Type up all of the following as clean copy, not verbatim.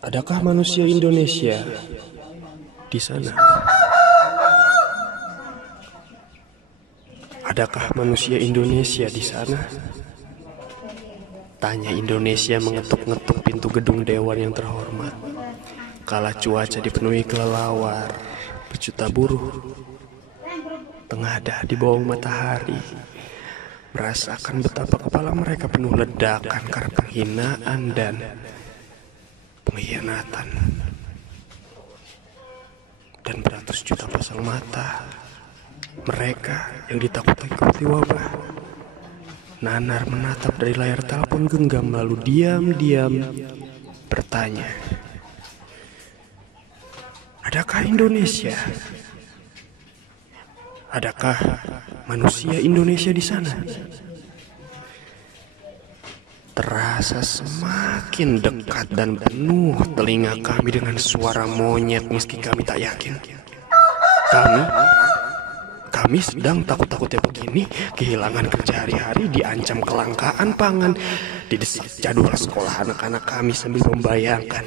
Adakah manusia Indonesia di sana? Adakah manusia Indonesia di sana? Tanya Indonesia mengetuk-ngetuk pintu gedung dewan yang terhormat. Kala cuaca dipenuhi kelelawar, berjuta buruh tengadah di bawah matahari, merasakan betapa kepala mereka penuh ledakan karena penghinaan dan pengkhianatan. Dan beratus juta pasang mata mereka yang ditakut-takuti wabah nanar menatap dari layar telepon genggam, lalu diam-diam bertanya, adakah Indonesia? Adakah manusia Indonesia di sana? Terasa semakin dekat dan penuh telinga kami dengan suara monyet meski kami tak yakin. Kami sedang takut-takutnya begini, kehilangan kerja hari-hari, diancam kelangkaan pangan, didesak jadwal sekolah anak-anak kami sambil membayangkan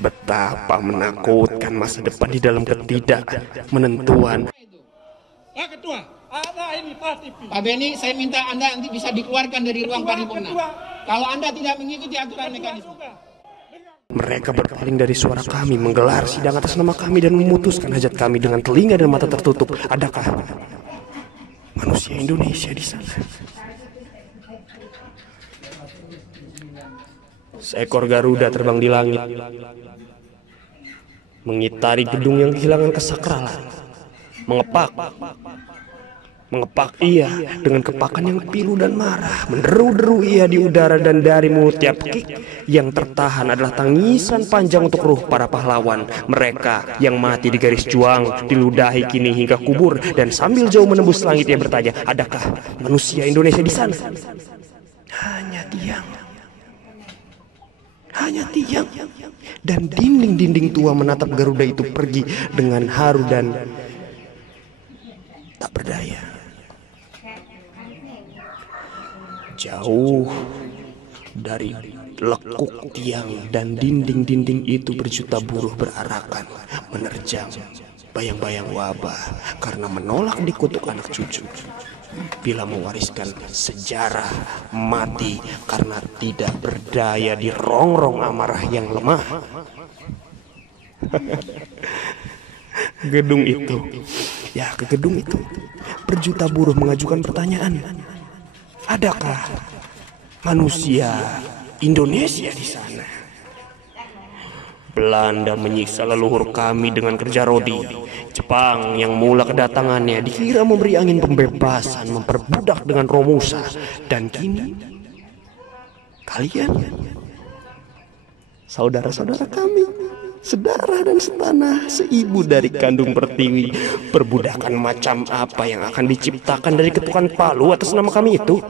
betapa menakutkan masa depan di dalam ketidakmenentuan. Pak Ketua, ada ini Pak TV. Pak Beni, saya minta Anda nanti bisa dikeluarkan dari ruang paripurna. Kalau Anda tidak mengikuti aturan mekanisme. Mereka berpaling dari suara kami, menggelar sidang atas nama kami dan memutuskan hajat kami dengan telinga dan mata tertutup. Adakah manusia Indonesia di sana? Seekor Garuda terbang di langit, mengitari gedung yang kehilangan kesakralan. Mengepak ia dengan kepakan yang pilu dan marah. Menderu-deru ia di udara, dan dari mulut tiap kik yang tertahan adalah tangisan panjang untuk ruh para pahlawan. Mereka yang mati di garis juang, diludahi kini hingga kubur. Dan sambil jauh menembus langit ia bertanya, adakah manusia Indonesia di sana? Hanya tiang. Dan dinding-dinding tua menatap Garuda itu pergi dengan haru dan tak berdaya. Jauh dari lekuk tiang dan dinding-dinding itu berjuta buruh berarakan menerjang bayang-bayang wabah karena menolak dikutuk anak cucu. Bila mewariskan sejarah mati karena tidak berdaya di rongrong amarah yang lemah. Gedung itu, ke gedung itu berjuta buruh mengajukan pertanyaan, adakah manusia Indonesia di sana? Belanda menyiksa leluhur kami dengan kerja rodi. Jepang yang mula kedatangannya dikira memberi angin pembebasan, memperbudak dengan Romusa. Dan kini kalian, saudara-saudara kami, sedarah dan setanah, seibu dari kandung pertiwi, perbudakan macam apa yang akan diciptakan dari ketukan palu atas nama kami itu?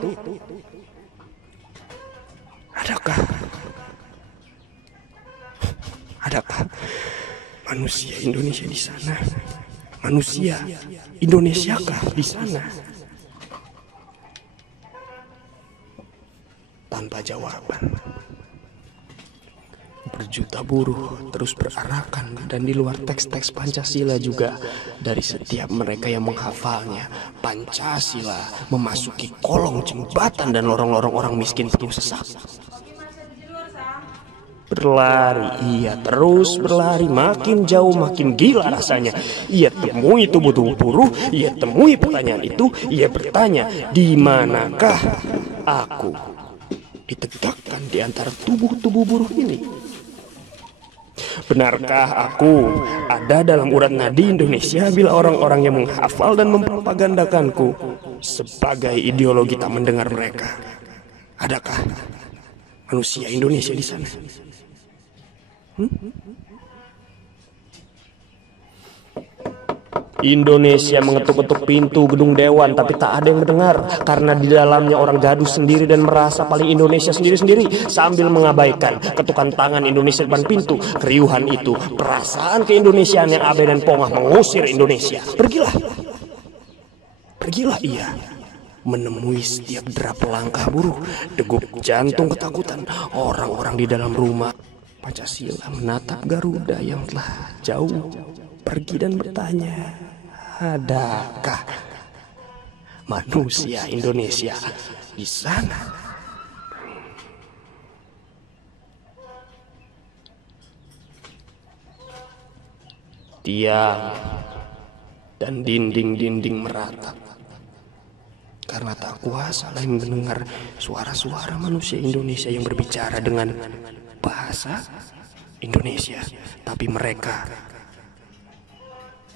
Adakah manusia Indonesia di sana? Manusia Indonesiakah di sana? Tanpa jawaban, berjuta buruh terus berarakan, dan di luar teks-teks Pancasila juga dari setiap mereka yang menghafalnya, Pancasila memasuki kolong jembatan dan lorong-lorong orang miskin penuh sesak. Berlari, ia terus berlari, makin jauh makin gila rasanya. Ia temui tubuh-tubuh buruh, ia temui pertanyaan itu, ia bertanya, di manakah aku ditegakkan di antara tubuh-tubuh buruh ini? Benarkah aku ada dalam urat nadi Indonesia bila orang-orang yang menghafal dan mempropagandakanku sebagai ideologi tak mendengar mereka? Adakah manusia Indonesia di sana? Indonesia mengetuk-ketuk pintu gedung dewan, tapi tak ada yang mendengar karena di dalamnya orang gaduh sendiri dan merasa paling Indonesia sendiri-sendiri sambil mengabaikan ketukan tangan Indonesia depan pintu. Keriuhan itu, perasaan keindonesiaan yang abai dan pongah mengusir Indonesia. Pergilah ia menemui setiap derap langkah buruh, degup jantung ketakutan orang-orang di dalam rumah. Pancasila menatap Garuda yang telah jauh pergi dan bertanya, adakah manusia Indonesia di sana? Tiang dan dinding-dinding meratap karena tak kuasa lagi mendengar suara-suara manusia Indonesia yang berbicara dengan bahasa Indonesia, tapi mereka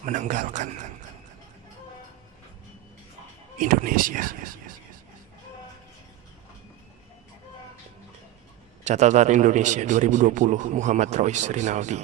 menanggalkan Indonesia. Catatan Indonesia 2020, Muhammad Rois Rinaldi.